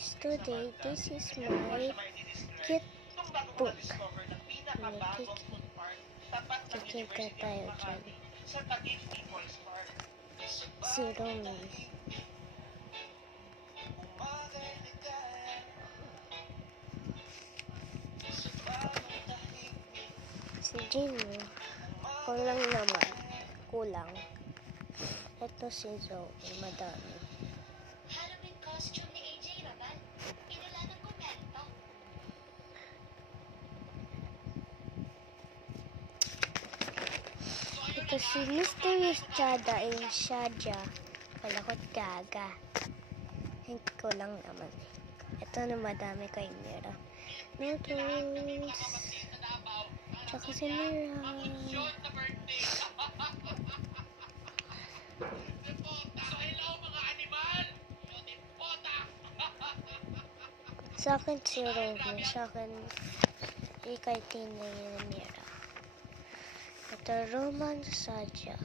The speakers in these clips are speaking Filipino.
guys, today this is my cute book. Kikita tayo dyan. Si Romy. Si Gino. Kulang naman. Kulang. Ito si Zoe. Madami. Ito si Mysterious Chada ay Shaja. Palakot gaga. Hindi ko lang naman. Ito na madami kay Mira. Noodles. Tsaka si Mira. Sa akin si Romy. Sa akin ikay Tina yung Mira. Ito Roman Saja.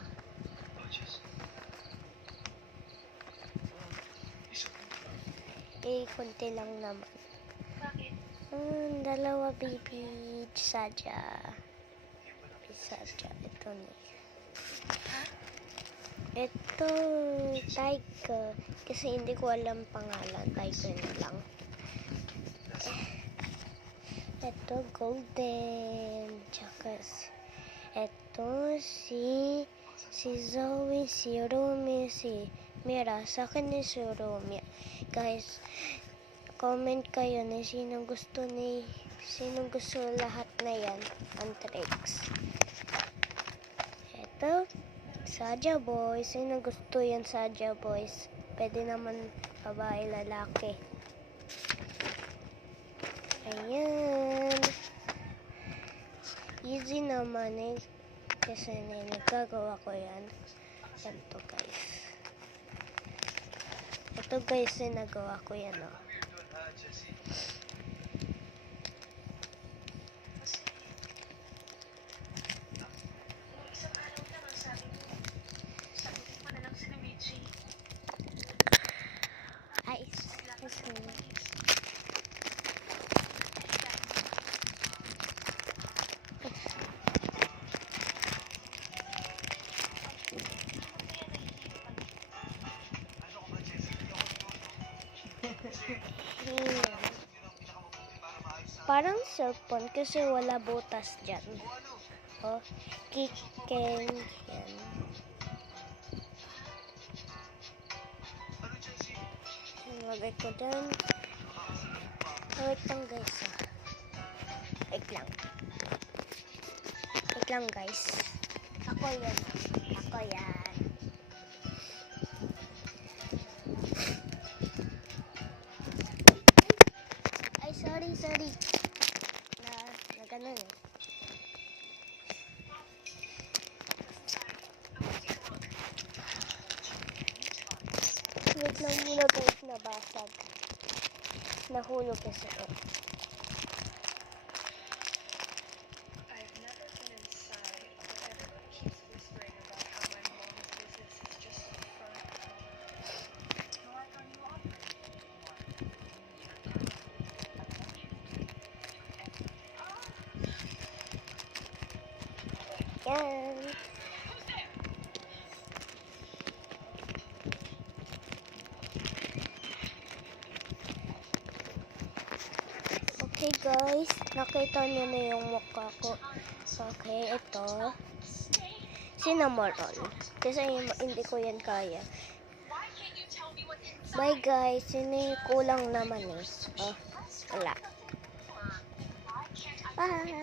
Kunti lang naman. Dalawa baby Saja. Saja. Ito na. Ito Tiger. Kasi hindi ko alam pangalan. Tiger na lang. Ito Golden. Tsaka ito si Zoe, si Romy, si Mira. Sa akin ni si Romy. Guys, comment kayo na sinong gusto lahat na yan ang tricks. Ito Saja Boys. Sinong gusto yan Saja Boys? Pwede naman babae, lalaki. Ayan. Easy naman eh. Kasi nagkagawa ko yan. Ito guys. Ito guys, nagawa ko yan oh. Parang cellphone kasi wala butas dyan. Oh, kikeng yan. Lagay ko dyan. Wait lang guys. Wait lang guys. Ako yan. Sorry. Na ganun eh. Wait lang muna guys, nabasag. Nahulog kasi ito. Yan. Okay guys, nakita niyo na yung mukha ko. Okay, ito. Cinnamon. Kasi hindi ko yan kaya. Bye guys, kulang naman eh. Oh, wala. Bye.